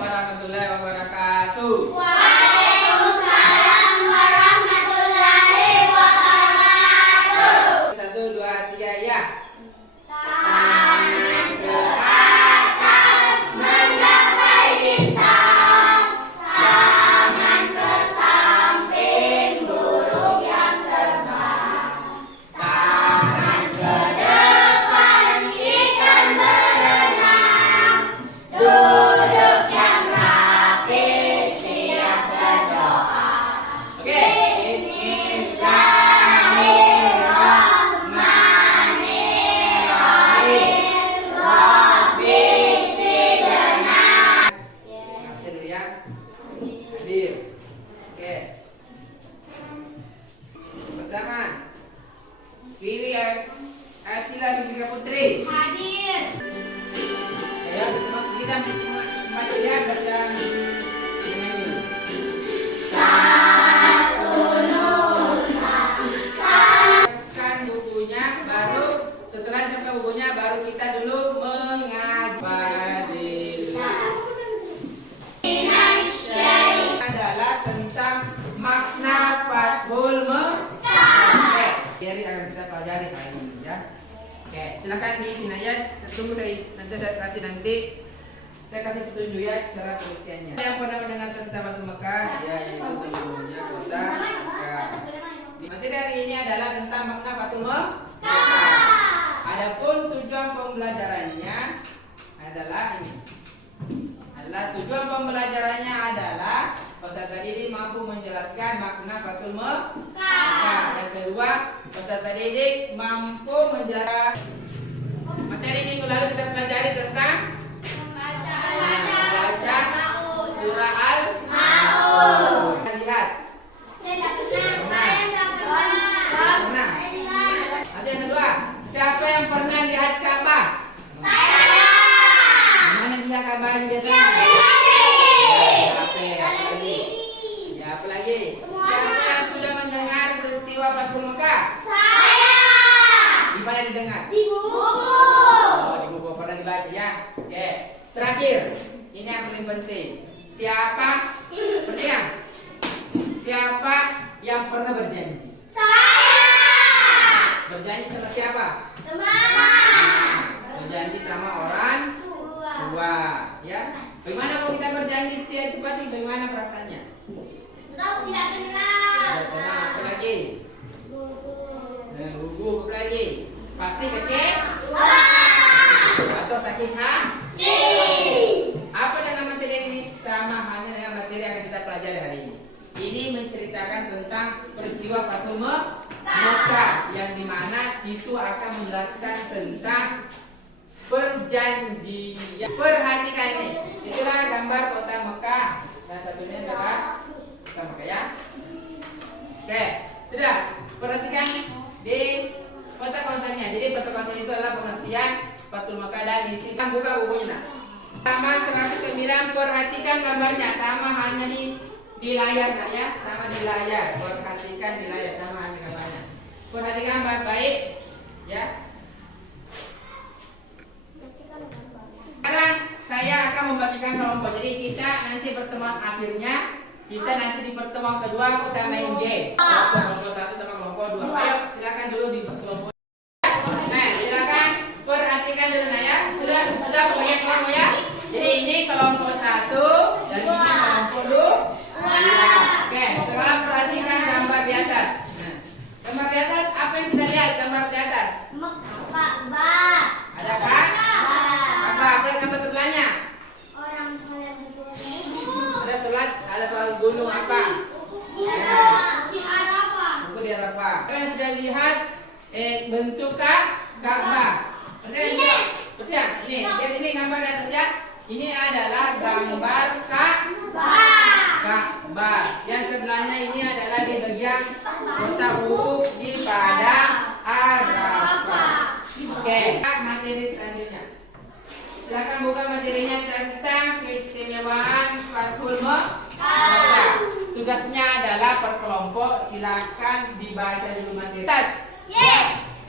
warahmatullahi wabarakatuh. Waalaikumsalam warahmatullahi wabarakatuh. 1, 2, 3 ya. Tangan ke atas menggapai bintang, tangan ke samping burung yang terbang, tangan ke depan ikan berenang, duduk yang rapi siap berdoa. Oke. Bismillahirrahmanirrahim. Rabbi sidna. Absen dulu ya. Hadir. Oke. Pertama, Wiwi Asila Bibika Putri. Hadir. Ya, kita membantu dia baca menyanyi. Satu nusa. Siapkan bukunya, baru setelah siapkan bukunya baru kita dulu mengajarilah. Adalah tentang makna Fathul Mekah. Jadi akan kita pelajari hari ini ya. Oke, silakan di sini aja. Tunggu dari nanti saya kasih saya kasih petunjuk ya cara pengertiannya. Yang pernah mendengar tentang Fathul Mekah, ya yaitu terbentuknya kota Mekah. Materi hari ini adalah tentang makna Fathul Mekah. Adapun tujuan pembelajarannya adalah ini. Tujuan pembelajarannya adalah peserta didik mampu menjelaskan makna Fathul Mekah. Yang kedua, peserta didik mampu menjelaskan materi minggu lalu kita pelajari tentang membaca surah Al-Maun. Kita lihat. Pernah. Nanti yang kedua, siapa yang pernah lihat Ka'bah? Mana lihat Ka'bah biasanya? Apa lagi? Siapa yang sudah mendengar peristiwa Fathul Mekah? Di mana didengar? Di buku. Oh, di buku pernah dibaca ya. Oke. Terakhir, ini yang paling penting. Siapa yang pernah berjanji? Berjanji sama siapa? Berjanji sama orang tua, ya. Bagaimana kalau kita berjanji tidak tepati? Bagaimana perasaannya? Tidak kenal. Tidak kenal. Apa lagi? Gugup. Apa lagi? Pasti kecewa atau sakit hati. Apa dengan materi ini? Sama halnya dengan materi yang kita pelajari hari ini. Ini menceritakan tentang peristiwa Fathul Mekah, yang dimana itu akan menjelaskan tentang perjanjian. Perhatikan ini. Itulah gambar kota Mekah. Dan satunya adalah kota Mekah ya. Oke, sudah. Perhatikan di peta konsepnya. Jadi peta konsep itu adalah pengertian Fathul Mekah dan di sini buka bukunya. Nah. Halaman 109, perhatikan gambarnya sama hanya di layar ya, sama di layar. Perhatikan di layar sama hanya gambarnya. Perhatikan baik-baik ya. Sekarang saya akan membagikan kelompok. Jadi kita nanti pertemuan akhirnya, kita nanti di pertemuan kedua kita main game. Kelompok 1 sama kelompok 2. Ayo silakan dulu di kelompok. Nah, silakan perhatikan dulu ya. Sudah proyek kelompok ya. Jadi ini kelompok 1 dan ini kelompok 2. Oke, sekarang perhatikan gambar di atas. Nah, gambar di atas apa yang kita lihat? Gambar di atas. Ada kan? Apa gambar sebelahnya? Ada soal gunung apa? Buku di Arafah. Kalian sudah lihat bentuk Ka'bah. Betul ya? Ini, lihat ini gambar di atas ya. Ini adalah gambar Ka'bah. Yang sebelahnya ini adalah di bagian kota wukuf di padang Arafah. Oke, materi selanjutnya. Silakan buka materinya tentang keistimewaan Fathul Mekah. Tugasnya adalah per kelompok. Silakan dibaca dulu materi.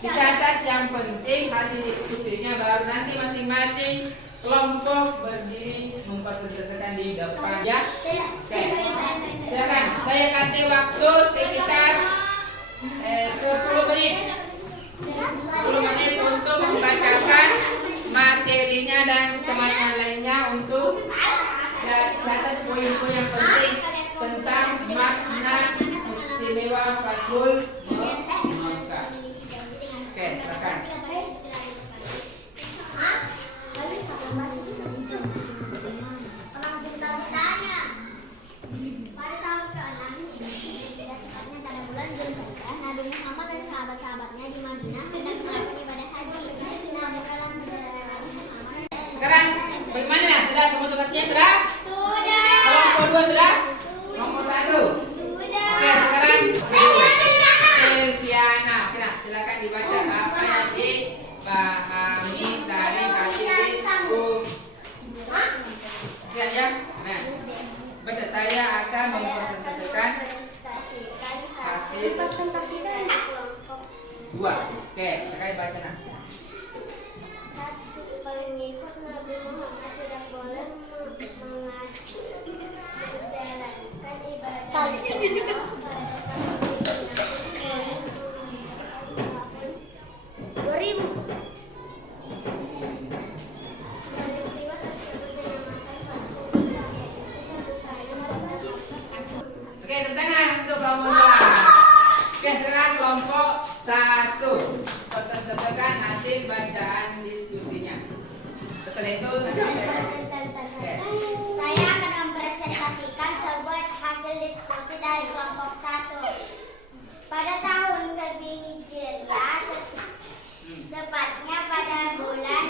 Dicatat yang penting hasil diskusinya, baru nanti masing-masing kelompok berdiri mempresentasikan di depan ya. Oke. Silakan. Saya kasih waktu sekitar 10 menit. 10 menit untuk membacakan materinya dan teman lainnya untuk catat poin-poin yang penting tentang makna istimewa Fathul Makkah. Oke, silakan. Pada tahun ke-6 tepatnya pada bulan Zulhijjah, Nabi Muhammad dan sahabat-sahabatnya di Madinah hendak melakukan ibadah haji. Nah, dalam perjalanan Muhammad. Sekarang bagaimana? Sudah semua tugasnya sudah? Sudah. Kelompok 2 sudah? Kelompok 1? Sudah. Oke, sekarang Selviana. Oke, nah, silakan dibaca apa yang dipahami dari hadis ya. Nah, baca saya akan mempresentasikan hasil kelompok 2. Oke, sekarang baca nah. satu. Pengikut Nabi Muhammad tidak boleh menjalankan ibadah. 2000. Oke, tepuk tangan untuk kelompok 2. Oke, sekarang kelompok 1. Presentasikan hasil bacaan diskusinya. Setelah itu nanti Saya akan mempresentasikan sebuah hasil diskusi dari kelompok 1. Pada tahun Hijriah, tepatnya pada bulan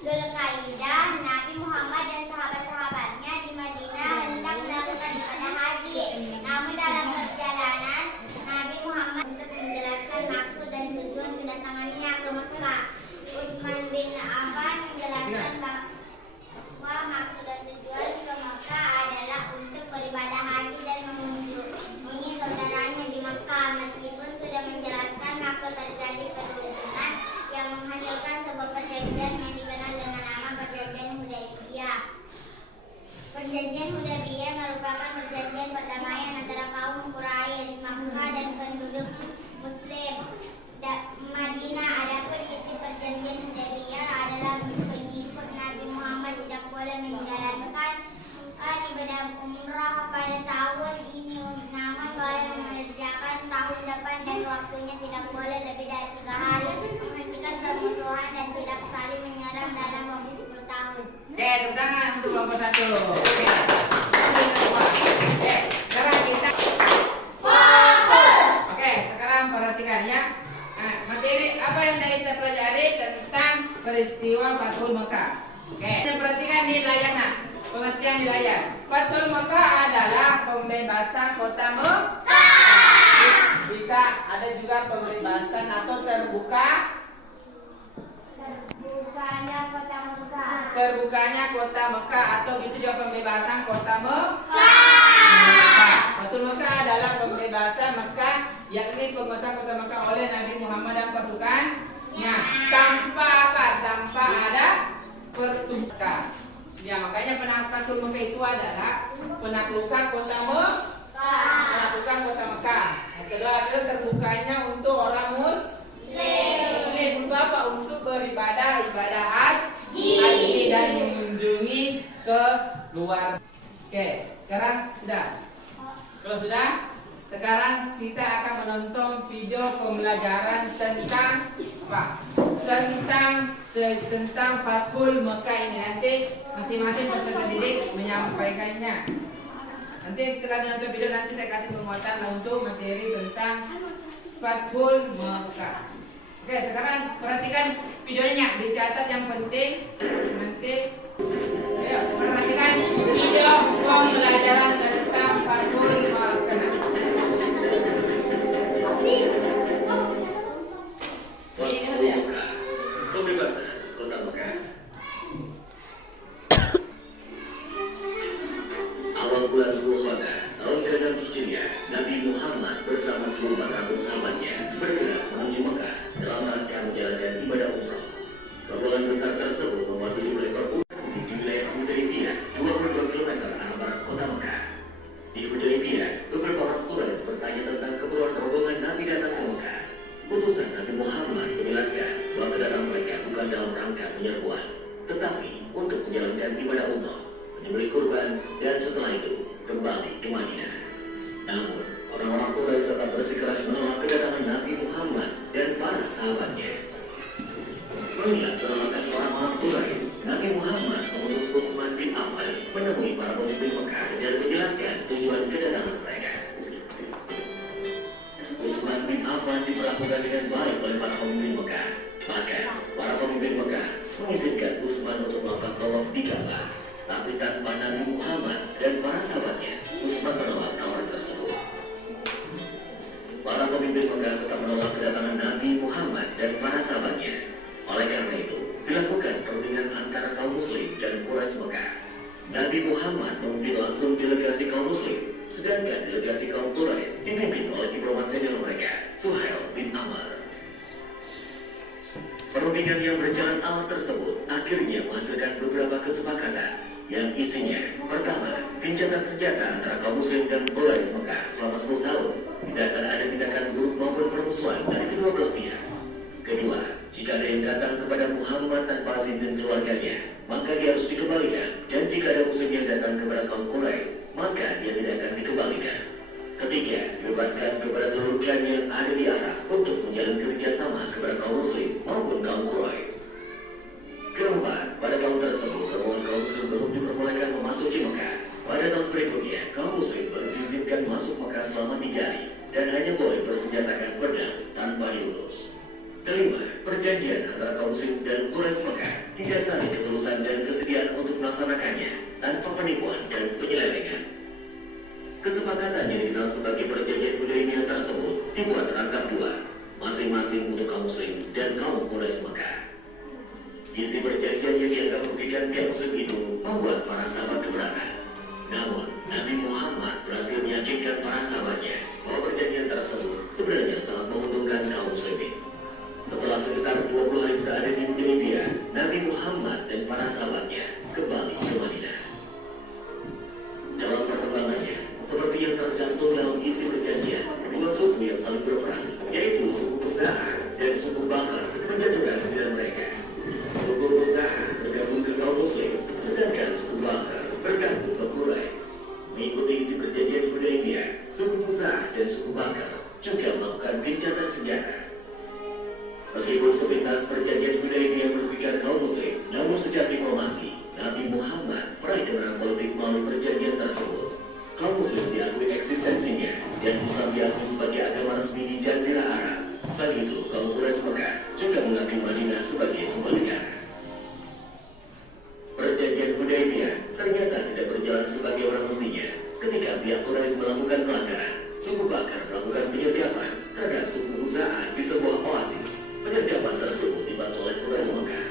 Zulkaidah, Nabi Muhammad dan sahabat-sahabatnya di Madinah hendak melakukan ibadah haji. Namun dalam perjalanan, Nabi Muhammad untuk menjelaskan maksud dan tujuan kedatangannya ke Mekah. Utsman bin Affan menjelaskan bahwa maksud dan tujuan ke Mekah adalah untuk beribadah haji dan mengunjungi saudaranya di Mekah. Meskipun sudah menjelaskan maka terjadi perundingan yang menghasilkan sebuah perjanjian yang dikenal dengan nama Perjanjian Hudaybiyah. Perjanjian Hudaybiyah merupakan perjanjian perdamaian antara kaum Quraisy, Makkah dan penduduk Muslim Madinah. Adapun isi perjanjian Hudaybiyah adalah pengikut Nabi Muhammad tidak boleh menjalankan ibadah umrah pada tahun ini, namun boleh mengerjakan tahun depan dan waktunya tidak boleh lebih dari 3 hari, menghentikan permusuhan dan tidak saling menyerang dalam waktu 10 tahun. Oke, tepuk tangan untuk kelompok 1. Oke. Oke, sekarang kita Fokus. Oke, sekarang perhatikan ya. Nah, materi apa yang kita pelajari tentang peristiwa Fathul Makkah. Oke, kita perhatikan di layar nah. Pengertian di layar. Fathul Makkah adalah pembebasan kota Mekah. Bisa ada juga pembebasan atau terbukanya kota Mekah atau bisa juga pembebasan kota Mekah. Fathul Makkah adalah pembebasan Mekah, yakni pembebasan kota Mekah oleh Nabi Muhammad dan pasukannya tanpa apa? Tanpa ada pertumpahan. Ya, makanya Fathul Makkah itu adalah penaklukan kota Mekah. Penaklukan kota Mekah. Yang kedua adalah terbukanya untuk orang Muslim. Untuk apa? Untuk beribadah, ibadah haji dan mengunjungi ke luar. Oke, sekarang sudah. Kalau sudah, sekarang kita akan menonton video pembelajaran tentang apa? Tentang Fathul Makkah ini. Nanti masing-masing peserta didik menyampaikannya. Nanti setelah menonton video nanti saya kasih penguatan untuk materi tentang Fathul Makkah. Oke, sekarang perhatikan videonya, dicatat yang penting. Nanti ayo perhatikan video pembelajaran tentang Fathul Makkah. Pembebasan kota Mekah. Awal bulan Zulhijjah tahun ke-6 Hijriah, Nabi Muhammad bersama 1.400 sahabatnya bergerak menuju Mekah dalam rangka menjalankan ibadah umrah. Rombongan besar tersebut mewakili ekor udara di wilayah Hudaybiyah, 22 km arah barat kota Mekah. Di Hudaybiyah, beberapa orang Quraisy bertanya tentang keperluan rombongan Nabi datang ke Mekah. Utusan Nabi Muhammad menjelaskan bahwa kedatangan mereka bukan dalam rangka penyerbuan, tetapi untuk menjalankan ibadah umrah, menyembelih kurban, dan setelah itu kembali ke Madinah. Namun, orang-orang Quraisy tetap bersikeras menolak kedatangan Nabi Muhammad dan para sahabatnya. Melihat penolakan orang-orang Quraisy, Nabi Muhammad mengutus Utsman bin Affan menemui para pemimpin Mekah dan menjelaskan tujuan kedatangan mereka. Utsman bin Affan diperlakukan dengan baik oleh para pemimpin Mekah. Bahkan, para pemimpin Mekah mengizinkan Utsman untuk melakukan tawaf di Ka'bah. Tapi tanpa Nabi Muhammad dan para sahabatnya, Utsman menolak tawaran tersebut. Para pemimpin Mekah tetap menolak kedatangan Nabi Muhammad dan para sahabatnya. Oleh karena itu, dilakukan perundingan antara kaum muslim dan Quraisy Mekah. Nabi Muhammad memimpin langsung delegasi kaum muslim, sedangkan delegasi kaum Quraisy dipimpin oleh diplomat senior mereka, Suhail bin Amr. Perundingan yang berjalan aman tersebut akhirnya menghasilkan beberapa kesepakatan yang isinya: pertama, gencatan senjata antara kaum muslim dan Quraisy Mekah selama 10 tahun. Tidak akan ada tindakan buruk maupun permusuhan dari kedua belah pihak. Kedua, jika ada yang datang kepada Muhammad tanpa izin keluarganya, maka dia harus dikembalikan. Dan jika ada musuh yang datang kepada kaum Quraisy, maka dia tidak akan dikembalikan. Ketiga, bebaskan kepada seluruh klan yang ada di Arab untuk menjalin kerjasama kepada kaum muslim maupun kaum Quraisy. Keempat, pada tahun tersebut, rombongan kaum muslim belum diperbolehkan memasuki Mekah. Pada tahun berikutnya, kaum muslim baru diizinkan masuk Mekah selama 3 hari dan hanya boleh bersenjatakan pedang tanpa diurus. Kelima, perjanjian antara kaum muslim dan Quraisy Mekah didasari ketulusan dan kesediaan untuk melaksanakannya tanpa penipuan dan penyelewengan. Kesepakatan yang dikenal sebagai perjanjian Hudaybiyah tersebut dibuat rangkap 2, masing-masing untuk kaum muslim dan kaum Quraisy Mekah. Isi perjanjian yang dianggap merugikan pihak muslim itu membuat para sahabat keberatan. Namun, Nabi Muhammad berhasil meyakinkan para sahabatnya bahwa perjanjian tersebut sebenarnya sangat menguntungkan kaum muslimin. Setelah sekitar 20 hari berada di Hudaybiyah, Nabi Muhammad dan para sahabatnya kembali ke Madinah. Dalam perkembangannya, seperti yang tercantum dalam isi perjanjian, dua suku yang saling berperang, yaitu suku Khuza'ah dan suku Bakr, menjatuhkan pilihan mereka. Suku Khuza'ah bergabung ke kaum muslim, sedangkan suku Bakr bergabung ke Quraisy. Mengikuti isi perjanjian Hudaybiyah, suku Khuza'ah dan suku Bakr juga melakukan gencatan senjata. Meskipun sepintas perjanjian Hudaybiyah merugikan kaum muslim, namun secara diplomasi, Nabi Muhammad meraih kemenangan politik melalui perjanjian tersebut. Kaum muslim diakui eksistensinya dan Islam diakui sebagai agama resmi di Jazirah Arab. Selain itu, kaum Quraisy Mekah juga mengakui Madinah sebagai sebuah negara. Perjanjian Hudaybiyah ternyata tidak berjalan sebagaimana mestinya. Ketika pihak Quraisy melakukan pelanggaran, suku Bakar melakukan penyergapan terhadap suku Khuza'ah di sebuah oasis. Penyergapan tersebut dibantu oleh Quraisy Mekah.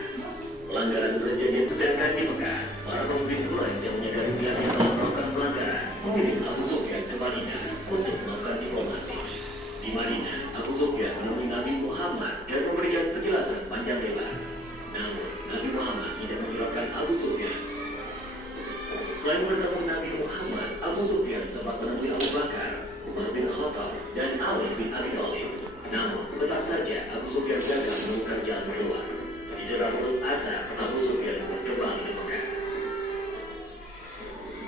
Pelanggaran perjanjian sedangkan di Mekah, para pemimpin Quraisy yang menyadari pihak yang telah melakukan pelanggaran mengirim Abu Sufyan ke Madinah untuk melakukan diplomasi. Di Madinah, Abu Sufyan menemui Nabi Muhammad dan memberikan penjelasan panjang lebar. Namun, Nabi Muhammad tidak menghiraukan Abu Sufyan. Selain bertemu Nabi Muhammad, Abu Sufyan sempat menemui Abu Bakar, Umar bin Khattab, dan Ali bin Abi Thalib. Namun, tetap saja Abu Sufyan gagal menemukan jalan keluar. Di dalam putus asa, Abu Sufyan kembali ke Mekah.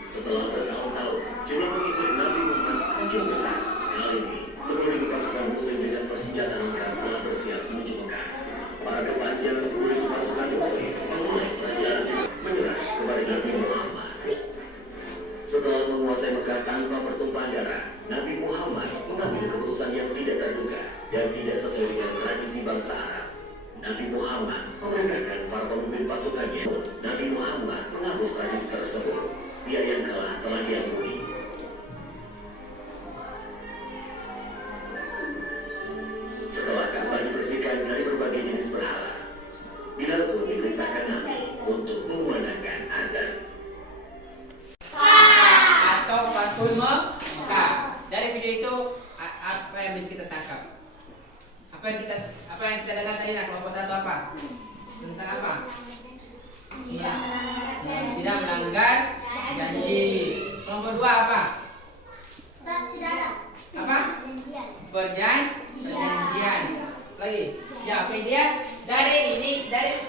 Setelah bertahun-tahun, jumlah pengikut Nabi Muhammad semakin besar. Kali ini, 10.000 pasukan muslim dengan persenjataan lengkap telah bersiap menuju Mekah. Para kepanjang 10.000 pasukan muslim memulai perjalanan menyerah kepada Nabi Muhammad. Setelah menguasai Mekah tanpa pertumpahan darah, Nabi Muhammad mengambil keputusan yang tidak terduga dan tidak sesuai dengan tradisi bangsa Arab. Nabi Muhammad memerintahkan para pemimpin pasukannya. Nabi Muhammad menghapus tradisi tersebut. Pihak yang kalah telah diampuni. Setelah Ka'bah dibersihkan dari berbagai jenis berhala, Bilal pun diperintahkan Nabi untuk mengumandangkan azan. Atau Fathul Mekah. Dari video itu apa yang bisa kita tangkap? Apa yang kita dengar tadi nak kelompok satu apa? Tentang apa? Iya. Tidak melanggar janji. Kelompok 2 apa? Tidak ada. Apa? Perjanjian. Lagi. Ya, oke dia. Dari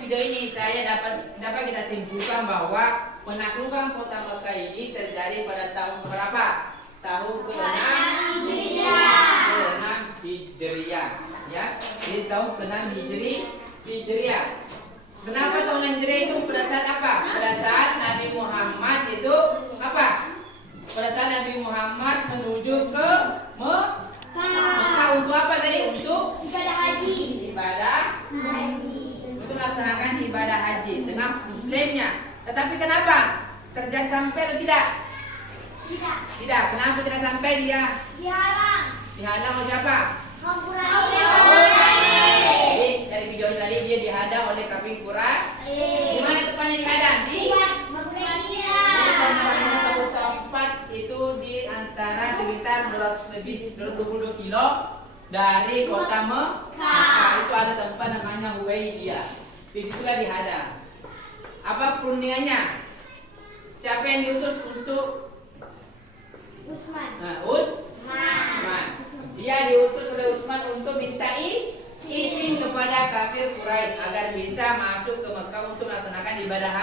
video ini saya dapat kita simpulkan bahwa penaklukan kota Mekah ini terjadi pada tahun berapa? Tahun ke-6 Hijriah. Ya, di tahun ke-6 Hijriah. Kenapa tahun Hijriah itu pada saat apa? Pada saat Nabi Muhammad itu apa? Pada saat Nabi Muhammad menuju ke Mekah untuk apa tadi? Untuk Ibadah haji. Untuk melaksanakan ibadah haji dengan muslimnya. Tetapi kenapa? Terjadi sampai atau tidak? Tidak. Kenapa tidak sampai dia? Dihalang oleh siapa? Jadi dari video tadi dia dihadang oleh kafir Quraisy. Di mana tepatnya dihadang? Di tempatnya satu tempat itu di antara sekitar 222 kilo dari kota Mekah. Itu ada tempat namanya Huwaidiyah. Di situlah dihadang. Apa perundingannya? Siapa yang diutus untuk Usman. Utsman. Dia diutus oleh Utsman untuk minta izin kepada kafir Quraisy agar bisa masuk ke Mekah untuk melaksanakan ibadah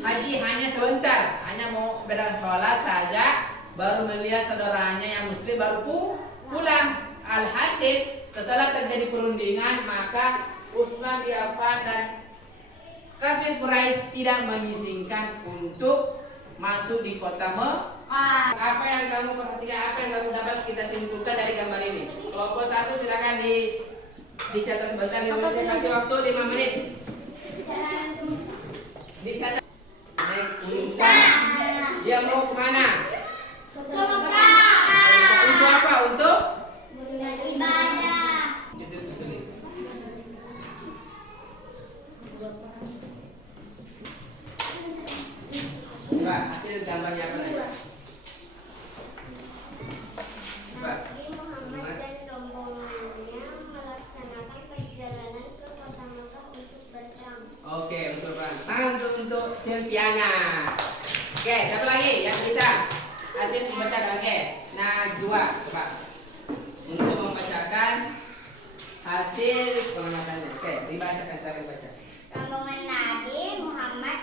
haji hanya sebentar, hanya mau beda sholat saja, baru melihat saudaranya yang muslim baru pulang. Alhasil setelah terjadi perundingan maka Utsman bin Affan dan kafir Quraisy tidak mengizinkan untuk masuk di kota Mekah. Apa yang kamu perhatikan, apa yang kamu dapat kita simpulkan dari gambar ini? Kelompok 1 silakan dicatat sebentar, 5 menit, kasih waktu 5 menit. Dicatat. Naik unta. Dia mau kemana? Untuk apa? Untuk Ibadah. Coba hasil gambarnya apa lagi? Nabi Muhammad dan rombongannya melaksanakan perjalanan ke kota Mekah untuk berperang. Oke, betul Pak. Tangan untuk Silviana. Oke, siapa lagi yang bisa hasil membacakan? Oke, Najwa, coba untuk membacakan hasil pengamatannya. Oke, dibacakan, silakan baca. Rombongan Nabi Muhammad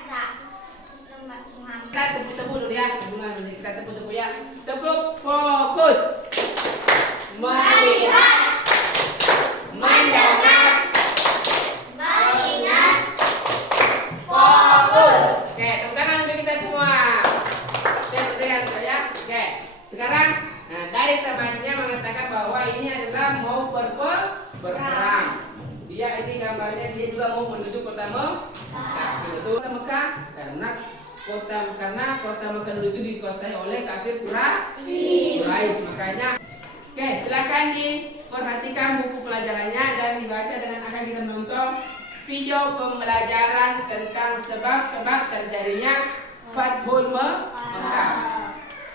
Kita tepuk-tepuk dulu ya, sebelum kita tepuk-tepuk ya. Tepuk, fokus. Melihat, mendengar, mengingat, fokus. Oke, tepuk tangan untuk kita semua. Oke, tepuk tangan ya. Oke, sekarang dari temannya mengatakan bahwa ini adalah mau berperang. Dia ini gambarnya dia juga mau menuju kota Mekah. Kota Mekah karena kota Mekah dulu itu dikuasai oleh kafir Quraisy. Makanya, oke, silakan diperhatikan buku pelajarannya dan dibaca dengan akan kita menonton video pembelajaran tentang sebab-sebab terjadinya Fathul Mekah.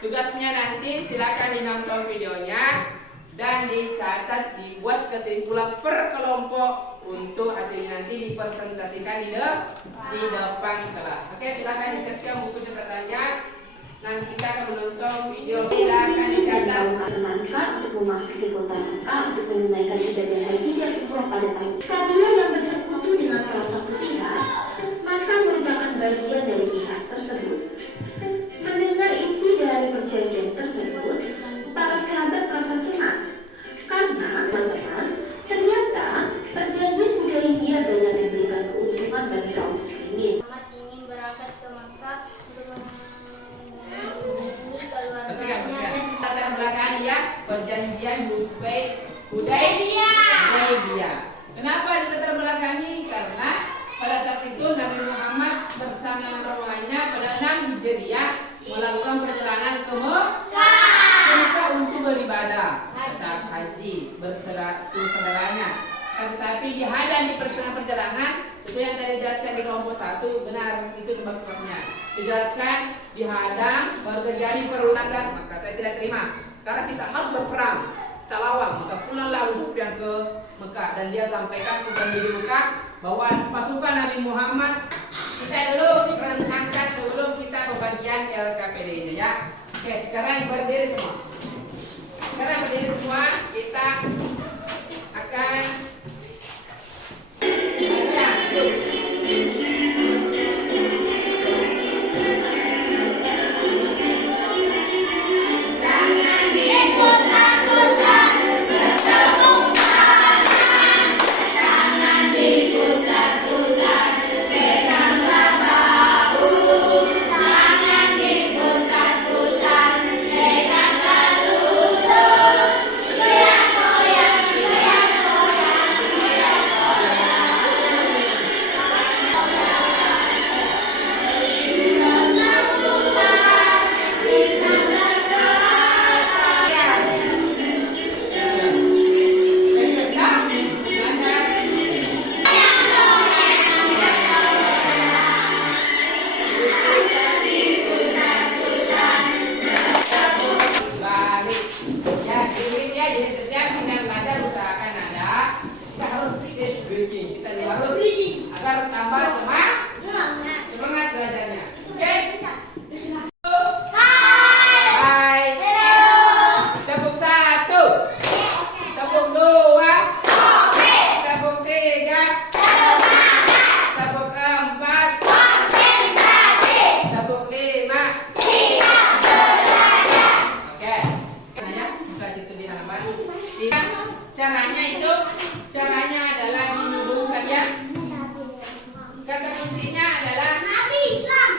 Tugasnya nanti silakan dinonton videonya dan dicatat, dibuat kesimpulan per kelompok untuk hasilnya nanti dipresentasikan di depan kelas. Oke, silakan disiapkan buku catatannya. Nanti kita akan menonton video. Silakan dicatat. Bermanfaat untuk memasuki kota Mekah untuk menunaikan ibadah haji yang umroh pada tahun. Apabila yang bersekutu dengan salah satu pihak, maka merupakan bagian dari pihak tersebut. Mendengar isi dari perjanjian tersebut, para sahabat merasa cemas karena teman-teman ternyata perjanjian Hudaybiyah banyak memberikan keuntungan bagi kaum muslimin. Muhammad ingin berangkat ke Mekah untuk mengunjungi keluarganya. Latar belakang ya perjanjian Hudaybiyah. Kenapa latar belakangi? Karena pada saat itu Nabi Muhammad bersama rombongannya pada 6 Hijriah melakukan perjalanan ke Mekah untuk beribadah, tetap haji bersama saudaranya. Tetapi dihadang di pertengahan perjalanan, sesuai yang tadi dijelaskan di kelompok 1, benar itu sebab-sebabnya. Dijelaskan dihadang baru terjadi perundingan, maka saya tidak terima. Sekarang kita harus berperang, kita lawan. Maka pulanglah Abu Sufyan ke Mekah dan dia sampaikan kepada penduduk Mekah bahwa pasukan Nabi Muhammad. Kita dulu rentangkan sebelum kita pembagian LKPD-nya ya. Oke, sekarang berdiri semua. Sekarang berdiri semua, kita akan agar tambah semangat belajarnya. Oke? Hai. Tepuk 1. Tepuk 2. Tepuk 3. Tepuk 4. Tepuk 5. Oke. Nanya, buka situ di halaman. Caranya adalah dihubungkan ya. Kata kuncinya adalah Nabi Islam.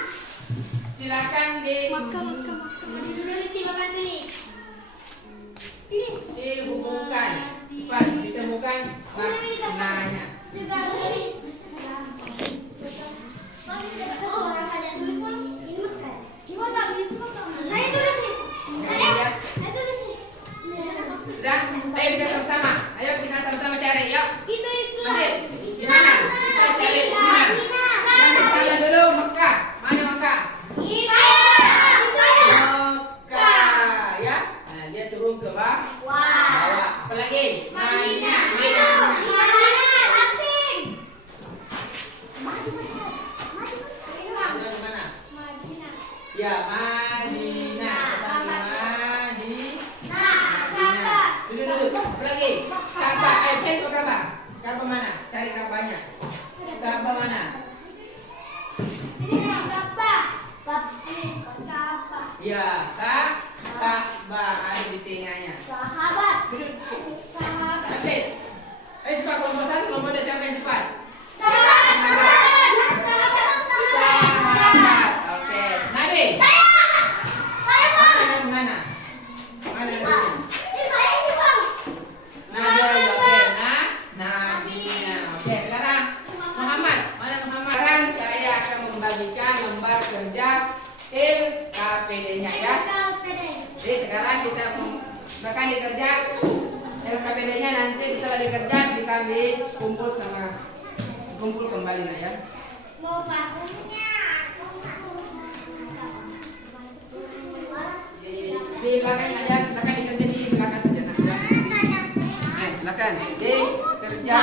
silakan dihubungkan. Cepat ditemukan maknanya. Saya tulis nih. Saya tulis nih. Sudah? Ayo kita sama-sama. Ayo kita sama-sama cari. Yuk. Itu Islam. Ambil. Gimana? Kita cari gimana? Yang pertama dulu Mekah. Mana Mekah? Mekah, ya. Nah, dia turun ke bawah. Apa lagi? Madinah. Mana? Ya, Madinah. Duduk. Apa lagi? Ka'bah. Ayo cari ke Ka'bah. Ka'bah mana? Cari Ka'bahnya. Ka'bah mana? Ya, Ka'bah ada di tengahnya. Duduk. Ambil. Ayo cepat kelompok 1, kelompok 2 siapa yang cepat? Sahabat. Oke. Nabi. Mana? Mana Nabi? Nabi. Oke. Nabinya. Oke, sekarang Muhammad. Mana Muhammad? Sekarang saya akan membagikan lembar kerja LKPD-nya ya. Jadi sekarang kita bahkan dikerja LKPD-nya nanti setelah dikerja kita kumpul kembali lah ya. Di belakangnya ya, silakan dikerja di belakang saja nak ya. Nah, silakan dikerja.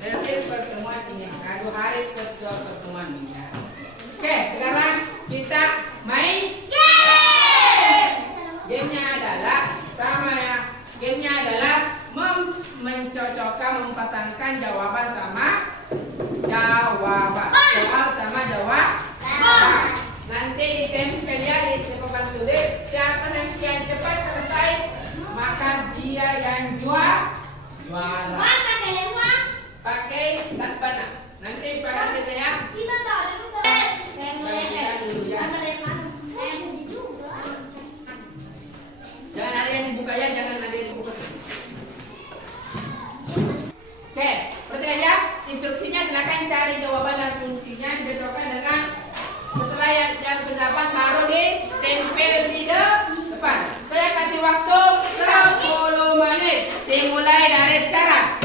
Dari pertemuan ini, hari kedua pertemuan ini ya. Oke, sekarang kita main. Gamenya adalah sama ya. Gamenya adalah mencocokkan, mempasangkan jawaban sama jawaban. Soal sama jawaban. Nanti ditempel ya di papan tulis. Siapa yang sekian cepat selesai, maka dia yang juara. Pakai tanpa nak. Nanti pakai sini ya. Jangan ada yang dibuka ya, jangan ada yang dibuka. Oke, perhatikan ya. Instruksinya silakan cari jawaban dan kuncinya dicocokkan dengan setelah yang sudah dapat taruh di tempel di depan. Saya kasih waktu 10 menit. Dimulai dari sekarang.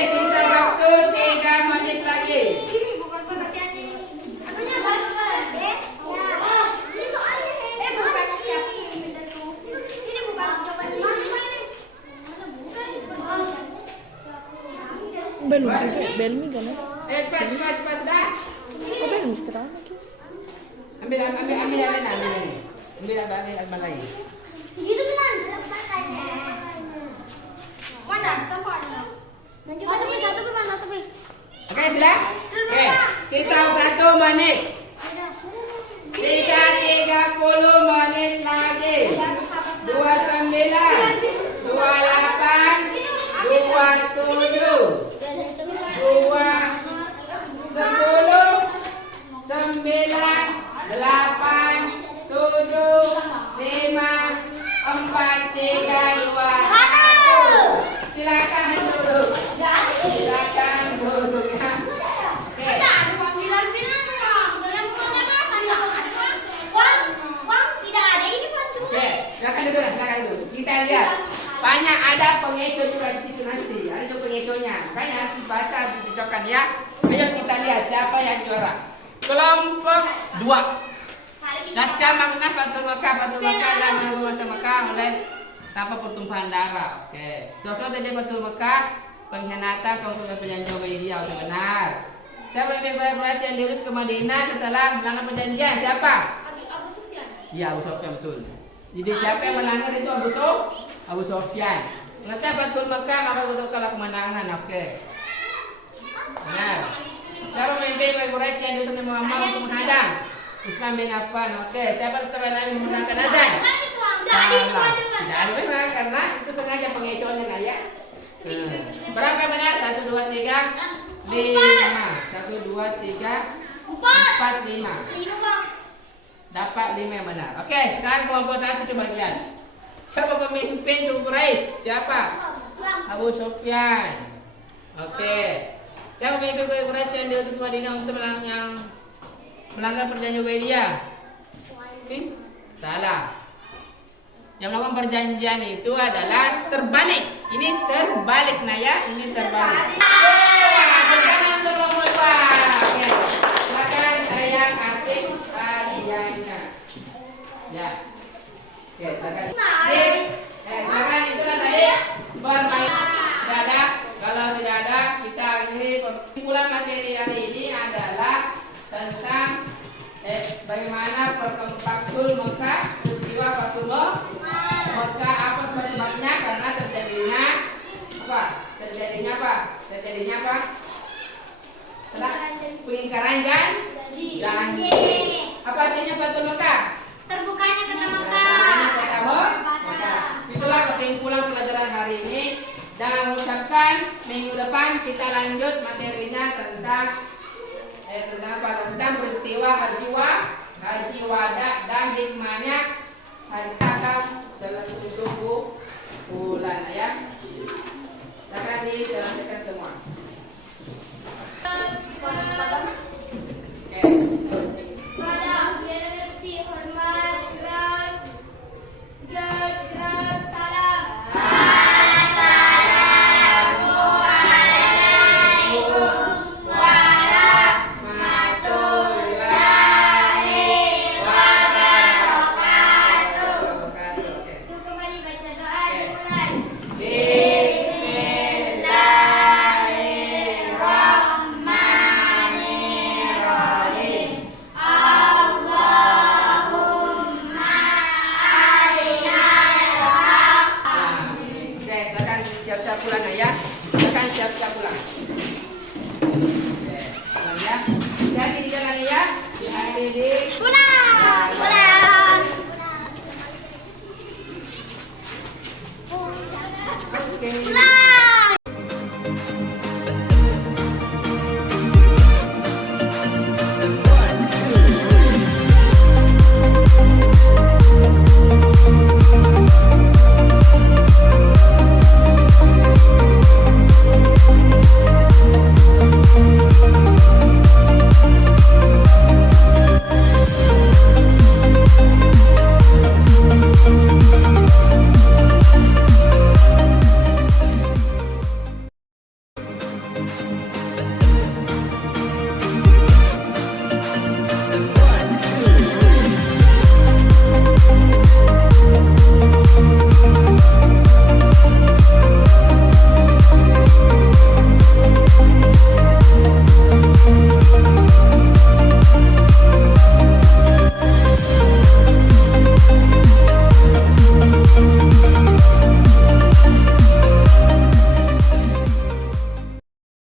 Sisa waktu 3 menit lagi. belum belum kan? Cepat sudah. Kok belum istirahat lagi? Ambil yang lain. Ambil lagi. Segitu kan? Mana? Tempatnya. Satu mana? Oke, sudah? Oke, sisa 1 menit. Sisa 30 menit lagi. 29, 28, 27, 10, 9, 8, 7, 5, 4, 3, 2, 1. Silakan duduk. Silakan duduk ya. Oke. Oke, silakan duduk. Kita lihat. Banyak ada pengeco juga di situ nanti. Ada juga pengeconya. Makanya harus dibaca, dicocokkan ya. Ayo kita lihat siapa yang juara. Kelompok 2. Naskah makna Fathul Makkah dan Masa Makkah oleh tanpa pertumpahan darah. Oke. Sosok tadi Fathul Makkah, pengkhianatan kaum perjanjian Hudaybiyah itu benar. Siapa yang berhasil yang diurus ke Madinah setelah melanggar perjanjian? Siapa? Abu Sufyan. Iya, Abu Sufyan betul. Jadi siapa yang melanggar itu Abu Sufyan. Mengecap Fathul Makkah maka betul kalah kemenangan. Oke. Benar. Siapa pemimpin Quraisy yang diutus Muhammad untuk menghadang? Utsman bin Affan. Oke. Siapa yang Nabi menggunakan azan? Salah. Tidak ada memang karena itu sengaja pengecohnya lah ya. Berapa yang benar? 1, 2, 3, 5. 1, 2, 3, 4, 5. Dapat 5 yang benar. Oke, sekarang kelompok 1 coba lihat. Siapa pemimpin suku Quraisy? Siapa? Abu Sufyan. Oke. Siapa pemimpin Quraisy yang diutus ke Madinah untuk melanggar perjanjian Hudaybiyah? Salah. Yang melakukan perjanjian itu adalah terbalik. Ini terbalik nah ya, ini terbalik. Tangan untuk nomor 2. Oke. Silakan saya kasih hadiahnya. Ya. Oke, silakan. Silakan itulah tadi bermain. Tidak ada. Kalau tidak ada, kita akhiri kesimpulan materi hari ini adalah tentang bagaimana Fathul Makkah, peristiwa Fathul Makkah, apa sebabnya? Karena terjadinya apa? Pengingkaran janji. Apa artinya Fathul Makkah? Terbukanya kota Makkah. Itulah kesimpulan pelajaran hari ini. Dan mengucapkan minggu depan kita lanjut materinya tentang peristiwa haji wada dan hikmahnya haji akad selesai bulan ya. Akan dijelaskan semua. Oke. Pada akhirnya dihormat gerak salam. Siap-siap pulang ya. Silakan siap-siap pulang. Oke, pulang ya. Jadi di jalan ya. Dihadiri. Pulang. Oke. Pulang.